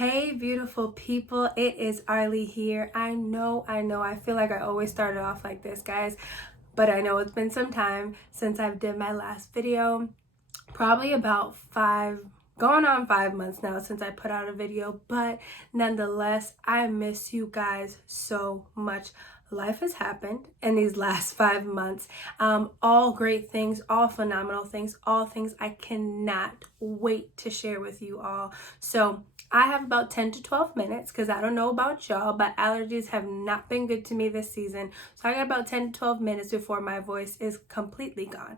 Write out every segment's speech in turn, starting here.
Hey beautiful people, it is Arlie here. I know, I feel like I always started off like this, guys, but I know it's been some time since I've did my last video. Probably about going on 5 months now since I put out a video, but nonetheless, I miss you guys so much. Life has happened in these last 5 months. All great things, all phenomenal things, all things I cannot wait to share with you all. So I have about 10 to 12 minutes because I don't know about y'all, but allergies have not been good to me this season. So I got about 10 to 12 minutes before my voice is completely gone.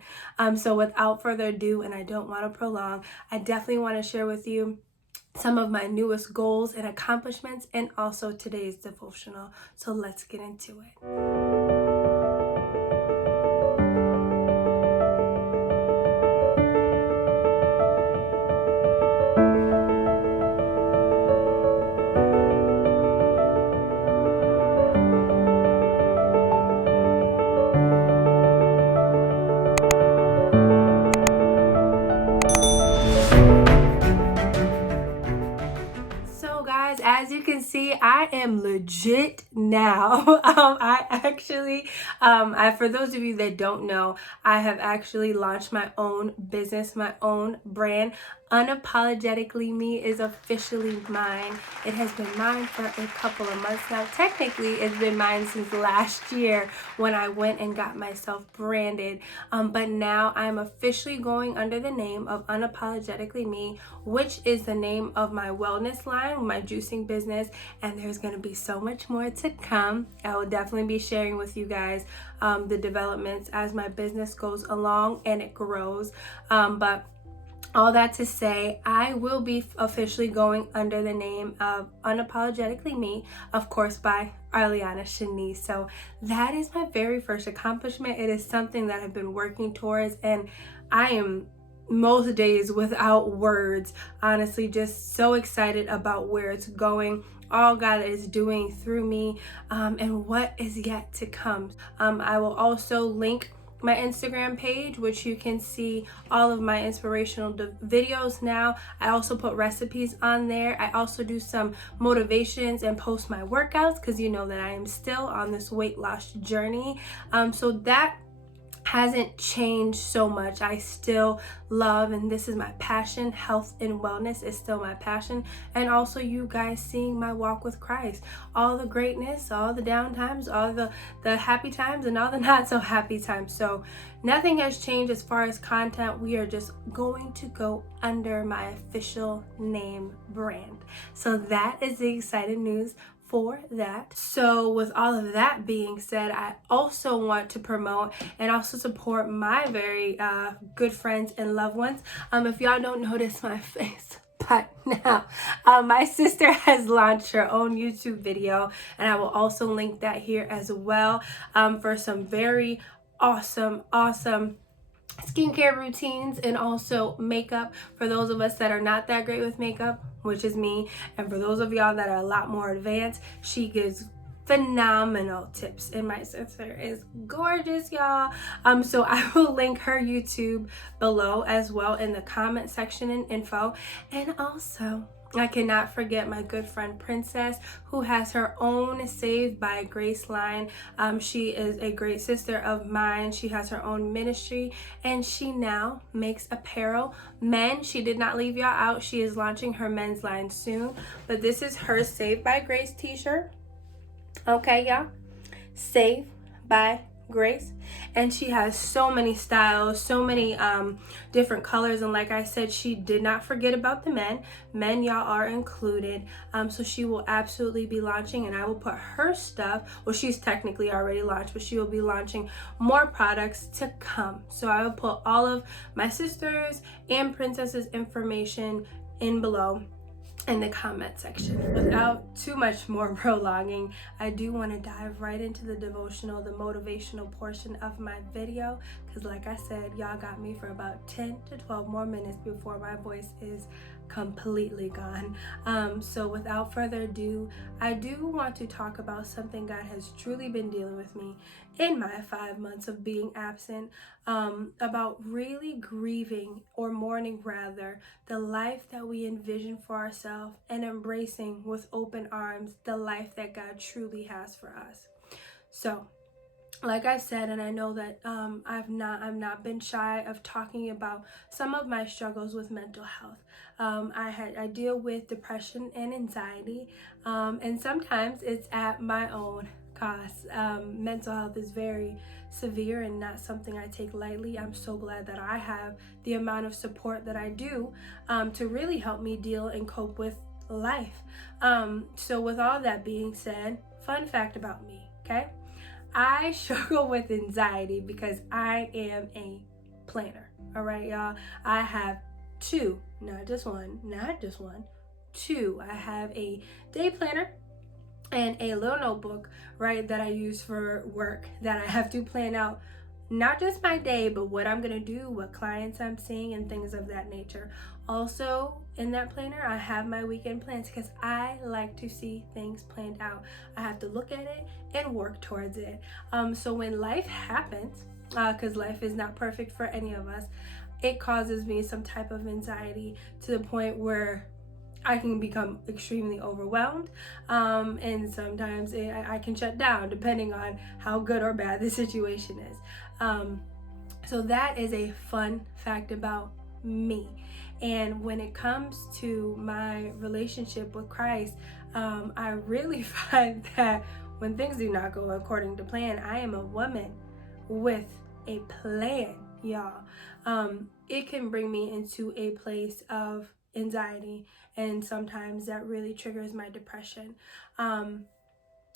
So without further ado, and I don't want to prolong, I definitely want to share with you some of my newest goals and accomplishments and also today's devotional. So let's get into it. As you can see, I am legit now. For those of you that don't know, I have actually launched my own business, my own brand. Unapologetically Me is officially mine. It has been mine for a couple of months now. Technically, it's been mine since last year when I went and got myself branded. But now I'm officially going under the name of Unapologetically Me, which is the name of my wellness line, my juicing business, and there's going to be so much more to come. I will definitely be sharing with you guys the developments as my business goes along and it grows. But all that to say, I will be officially going under the name of Unapologetically Me, of course, by Arliana Shanice. So that is my very first accomplishment. It is something that I've been working towards, and I am most days without words, honestly, just so excited about where it's going, all God is doing through me, and what is yet to come. I will also link my Instagram page, which you can see all of my inspirational videos now. I also put recipes on there. I also do some motivations and post my workouts because you know that I am still on this weight loss journey. So that hasn't changed so much. I still love, and this is my passion, health and wellness is still my passion, and also you guys seeing my walk with Christ, all the greatness, all the down times, all the happy times, and all the not so happy times. So nothing has changed as far as content. We are just going to go under my official name brand. So that is the exciting news for that. So with all of that being said, I also want to promote and also support my very good friends and loved ones. If y'all don't notice my face, but now my sister has launched her own YouTube video, and I will also link that here as well, for some very awesome skincare routines and also makeup for those of us that are not that great with makeup, which is me, and for those of y'all that are a lot more advanced. She gives phenomenal tips, and my sister is gorgeous, y'all. So I will link her YouTube below as well in the comment section and info. And also, I cannot forget my good friend Princess, who has her own Saved by Grace line. She is a great sister of mine. She has her own ministry, and she now makes apparel. Men, she did not leave y'all out. She is launching her men's line soon. But this is her Saved by Grace t-shirt. Okay, y'all. Saved by Grace, and she has so many styles, so many different colors, and like I said, she did not forget about the men, y'all are included. So she will absolutely be launching, and I will put her stuff, well, she's technically already launched, but she will be launching more products to come. So I will put all of my sisters and Princess's information in below in the comment section. Without too much more prolonging, I do want to dive right into the devotional, the motivational portion of my video, because like I said, y'all got me for about 10 to 12 more minutes before my voice is completely gone. So without further ado, I do want to talk about something God has truly been dealing with me in my 5 months of being absent, about really grieving, or mourning rather, the life that we envision for ourselves and embracing with open arms the life that God truly has for us. So, like I said, and I know that I'm not been shy of talking about some of my struggles with mental health. I deal with depression and anxiety, and sometimes it's at my own cost. Mental health is very severe and not something I take lightly. I'm so glad that I have the amount of support that I do, to really help me deal and cope with life. So with all that being said, fun fact about me, okay? I struggle with anxiety because I am a planner. All right, y'all. I have two, not just one, two. I have a day planner and a little notebook, right, that I use for work, that I have to plan out not just my day, but what I'm gonna do, what clients I'm seeing, and things of that nature. Also, in that planner, I have my weekend plans because I like to see things planned out. I have to look at it and work towards it. So when life happens, because life is not perfect for any of us, it causes me some type of anxiety to the point where I can become extremely overwhelmed, and sometimes I can shut down depending on how good or bad the situation is. So that is a fun fact about me. And when it comes to my relationship with Christ, I really find that when things do not go according to plan, I am a woman with a plan, y'all. It can bring me into a place of anxiety, and sometimes that really triggers my depression.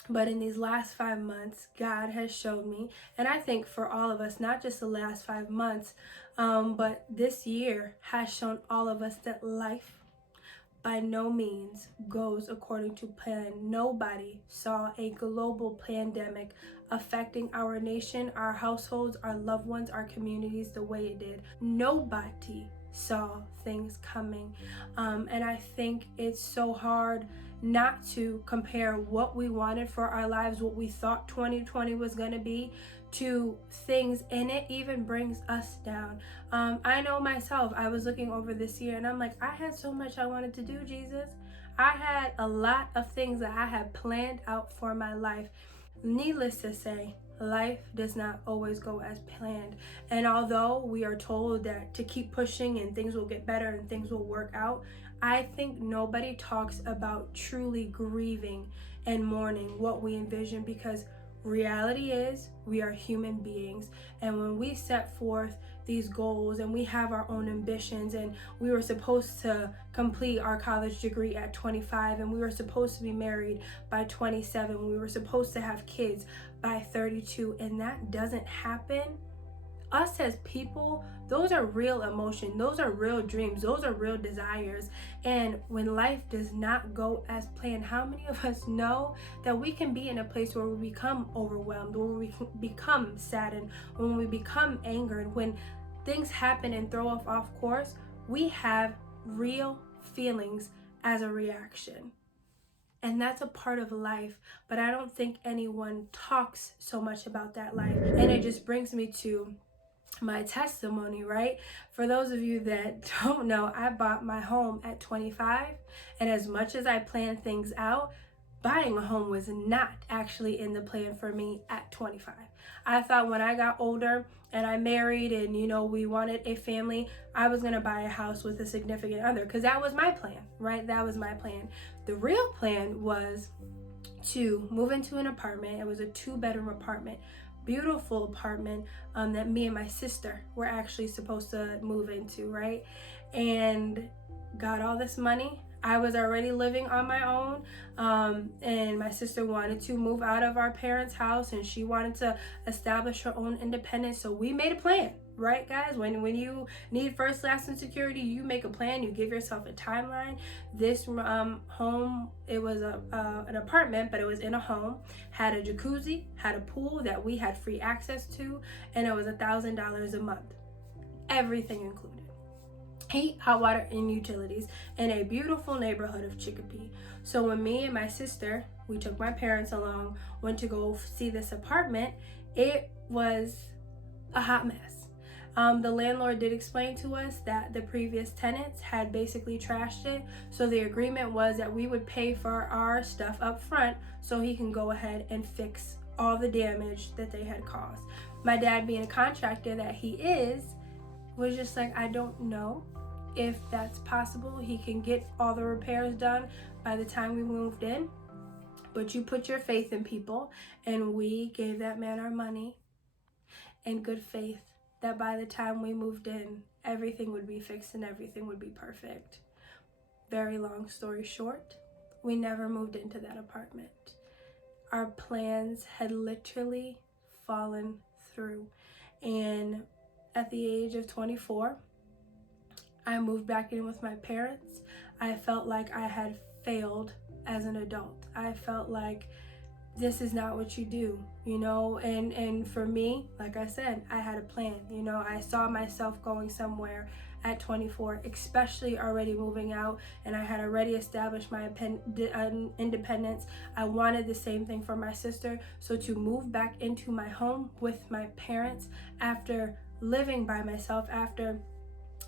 But in these last 5 months, God has showed me, and I think for all of us, not just the last 5 months, but this year has shown all of us that life by no means goes according to plan. Nobody saw a global pandemic affecting our nation, our households, our loved ones, our communities the way it did. Nobody saw things coming. And I think it's so hard not to compare what we wanted for our lives, what we thought 2020 was going to be, to things, and it even brings us down. I know myself, I was looking over this year and I'm like, I had so much I wanted to do, Jesus. I had a lot of things that I had planned out for my life. Needless to say, life does not always go as planned. And although we are told that to keep pushing and things will get better and things will work out, I think nobody talks about truly grieving and mourning what we envision, because reality is we are human beings, and when we set forth these goals and we have our own ambitions, and we were supposed to complete our college degree at 25, and we were supposed to be married by 27, we were supposed to have kids by 32, and that doesn't happen, us as people, those are real emotions, those are real dreams, those are real desires. And when life does not go as planned, how many of us know that we can be in a place where we become overwhelmed, where we become saddened, when we become angered, when things happen and throw us off course, we have real feelings as a reaction. And that's a part of life, but I don't think anyone talks so much about that life. And it just brings me to my testimony, right? For those of you that don't know, I bought my home at 25, and as much as I planned things out, buying a home was not actually in the plan for me at 25. I thought when I got older and I married and we wanted a family, I was gonna buy a house with a significant other, because that was my plan, right? That was my plan. The real plan was to move into an apartment. It was a 2-bedroom apartment, beautiful apartment, that me and my sister were actually supposed to move into, right? And got all this money. I was already living on my own, and my sister wanted to move out of our parents' house, and she wanted to establish her own independence. So we made a plan, right, guys? When you need first, last, and security, you make a plan. You give yourself a timeline. This home, it was an apartment, but it was in a home. Had a jacuzzi, had a pool that we had free access to, and it was $1,000 a month, everything included. heat, hot water, and utilities in a beautiful neighborhood of Chicopee. So when me and my sister, we took my parents along, went to go see this apartment, it was a hot mess. The landlord did explain to us that the previous tenants had basically trashed it. So the agreement was that we would pay for our stuff up front so he can go ahead and fix all the damage that they had caused. My dad, being a contractor that he is, was just like, I don't know if that's possible. He can get all the repairs done by the time we moved in. But you put your faith in people, and we gave that man our money in good faith that by the time we moved in, everything would be fixed and everything would be perfect. Very long story short, we never moved into that apartment. Our plans had literally fallen through. And at the age of 24, I moved back in with my parents. I felt like I had failed as an adult. I felt like this is not what you do, you know, and for me, like I said, I had a plan, you know. I saw myself going somewhere at 24, especially already moving out, and I had already established my independence. I wanted the same thing for my sister. So to move back into my home with my parents after living by myself, after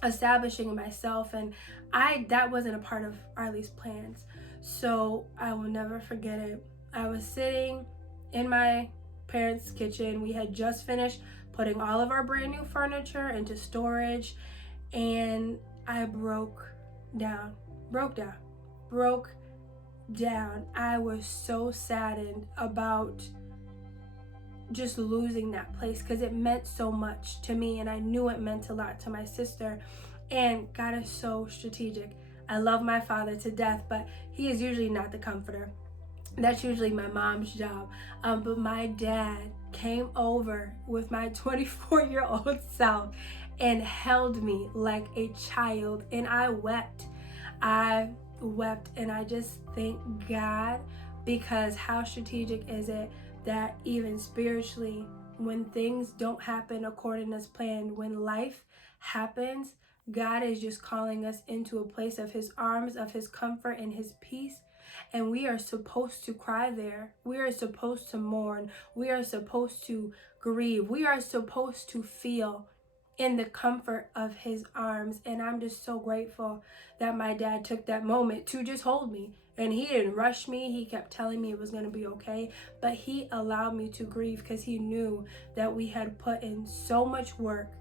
establishing myself, and that wasn't a part of Arlie's plans. So I will never forget it. I was sitting in my parents' kitchen. We had just finished putting all of our brand new furniture into storage, and I broke down. I was so saddened about just losing that place because it meant so much to me, and I knew it meant a lot to my sister. And God is so strategic. I love my father to death, but he is usually not the comforter. That's usually my mom's job. But my dad came over with my 24-year-old self and held me like a child. And I wept. And I just thank God, because how strategic is it that even spiritually, when things don't happen according as planned, when life happens, God is just calling us into a place of his arms, of his comfort and his peace. And we are supposed to cry there. We are supposed to mourn. We are supposed to grieve. We are supposed to feel in the comfort of his arms. And I'm just so grateful that my dad took that moment to just hold me. And he didn't rush me. He kept telling me it was going to be okay. But he allowed me to grieve because he knew that we had put in so much work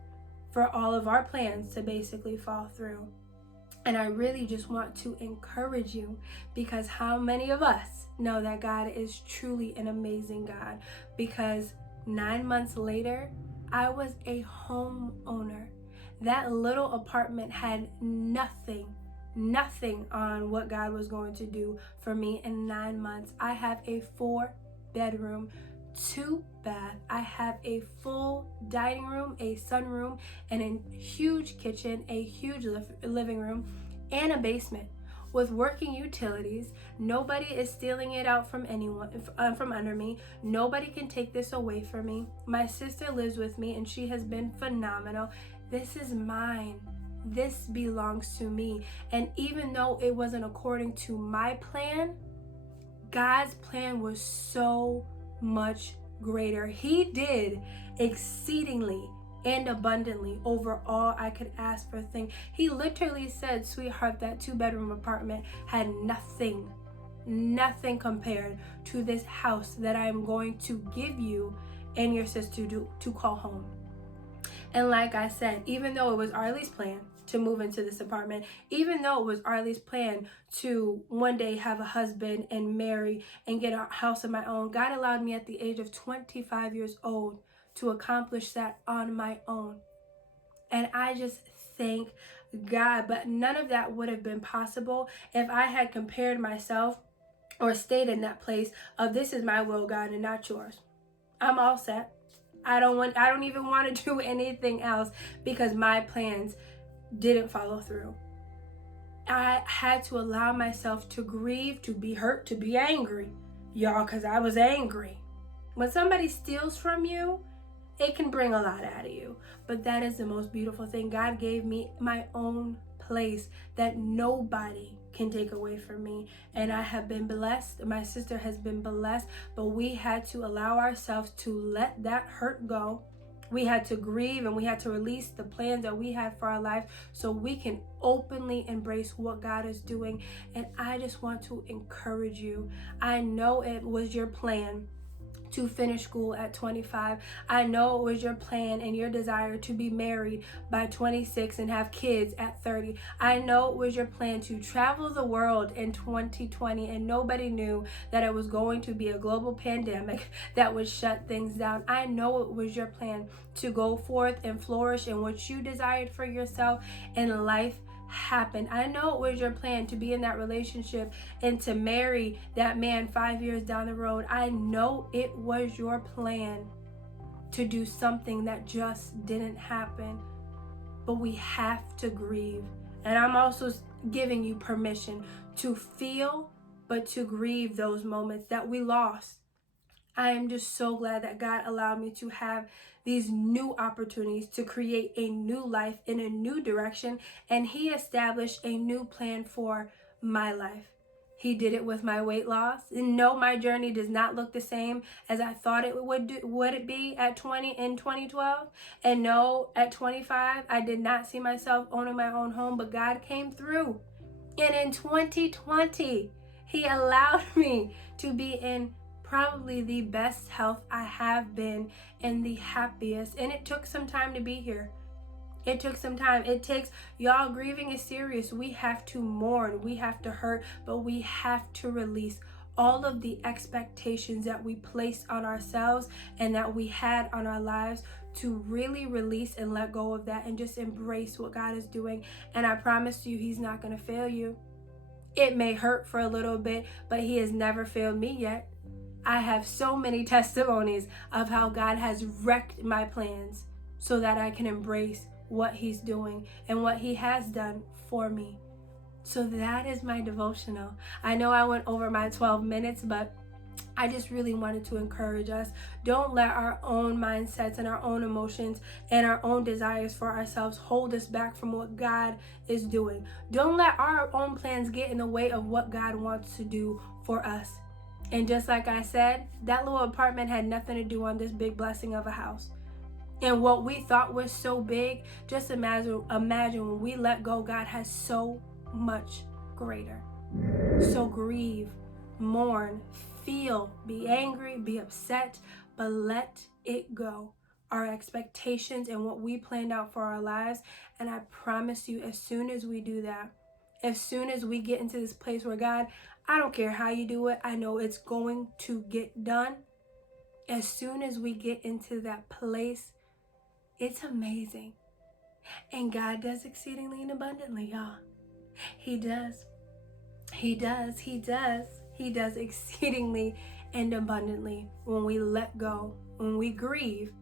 for all of our plans to basically fall through. And I really just want to encourage you, because how many of us know that God is truly an amazing God? Because 9 months later, I was a homeowner. That little apartment had nothing on what God was going to do for me in 9 months. I have a 4-bedroom, 2-bath. I have a full dining room, a sunroom, and a huge kitchen, a huge living room, and a basement with working utilities. Nobody is stealing it out from anyone, from under me. Nobody can take this away from me. My sister lives with me, and she has been phenomenal. This is mine. This belongs to me. And even though it wasn't according to my plan, God's plan was so much greater. He did exceedingly and abundantly over all I could ask for thing. He literally said, sweetheart, that 2-bedroom apartment had nothing compared to this house that I am going to give you and your sister to call home. And like I said, even though it was Arlie's plan to move into this apartment, even though it was Arlie's plan to one day have a husband and marry and get a house of my own, God allowed me at the age of 25 years old to accomplish that on my own. And I just thank God. But none of that would have been possible if I had compared myself or stayed in that place of, this is my will, God, and not yours. I'm all set. I don't even want to do anything else, because my plans didn't follow through. I had to allow myself to grieve, to be hurt, to be angry, y'all, because I was angry. When somebody steals from you, it can bring a lot out of you. But that is the most beautiful thing. God gave me my own place that nobody can take away from me. And I have been blessed. My sister has been blessed, but we had to allow ourselves to let that hurt go. We had to grieve and we had to release the plans that we had for our life so we can openly embrace what God is doing. And I just want to encourage you. I know it was your plan to finish school at 25. I know it was your plan and your desire to be married by 26 and have kids at 30. I know it was your plan to travel the world in 2020, and nobody knew that it was going to be a global pandemic that would shut things down. I know it was your plan to go forth and flourish in what you desired for yourself, and life happened. I know it was your plan to be in that relationship and to marry that man 5 years down the road. I know it was your plan to do something that just didn't happen. But we have to grieve. And I'm also giving you permission to feel, but to grieve those moments that we lost. I am just so glad that God allowed me to have these new opportunities to create a new life in a new direction, and He established a new plan for my life. He did it with my weight loss. And no, my journey does not look the same as I thought it would it be at 20 in 2012. And no, at 25, I did not see myself owning my own home, but God came through. And in 2020, He allowed me to be in probably the best health I have been and the happiest. And it took some time to be here. It took some time. It takes, y'all, grieving is serious. We have to mourn. We have to hurt, but we have to release all of the expectations that we placed on ourselves and that we had on our lives, to really release and let go of that and just embrace what God is doing. And I promise you, He's not going to fail you. It may hurt for a little bit, but He has never failed me yet. I have so many testimonies of how God has wrecked my plans so that I can embrace what He's doing and what He has done for me. So that is my devotional. I know I went over my 12 minutes, but I just really wanted to encourage us. Don't let our own mindsets and our own emotions and our own desires for ourselves hold us back from what God is doing. Don't let our own plans get in the way of what God wants to do for us. And just like I said, that little apartment had nothing to do on this big blessing of a house. And what we thought was so big, just imagine when we let go, God has so much greater. So grieve, mourn, feel, be angry, be upset, but let it go. Our expectations and what we planned out for our lives. And I promise you, as soon as we do that, as soon as we get into this place where God, I don't care how you do it, I know it's going to get done. As soon as we get into that place, it's amazing. And God does exceedingly and abundantly, y'all. He does. He does. He does. He does exceedingly and abundantly when we let go, when we grieve,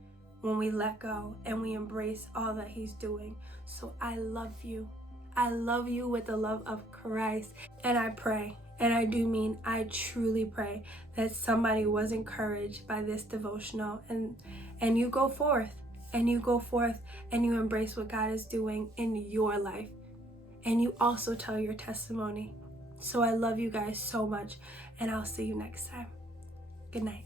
when we let go and we embrace all that He's doing. So I love you. I love you with the love of Christ. And I pray, and I do mean, I truly pray that somebody was encouraged by this devotional, and you go forth, and you go forth, and you embrace what God is doing in your life. And you also tell your testimony. So I love you guys so much, and I'll see you next time. Good night.